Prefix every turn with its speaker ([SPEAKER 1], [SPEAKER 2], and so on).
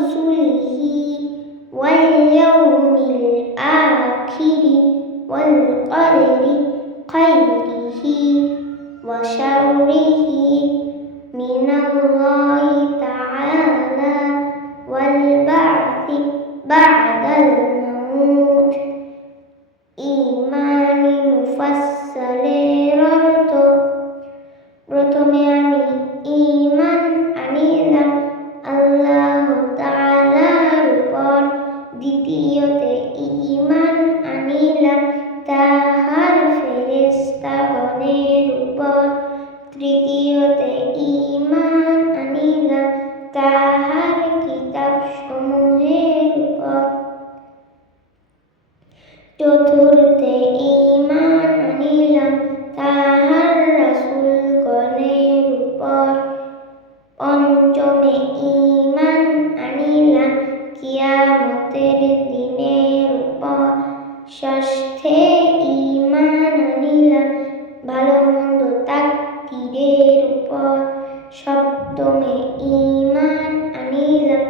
[SPEAKER 1] ورسله واليوم الآخر والقدر خيره وشره ফেরেশতাগণের উপর তৃতীয়তে ইমান আনিলাম তাহার কিতাব সমূহের উপর। চতুর্থে ইমান আনিলাম তাহার রাসূলগণের উপর। পঞ্চমে ইমান আনিলাম কিয়ামতের উপর সপ্তমে ইমান আনিলাম।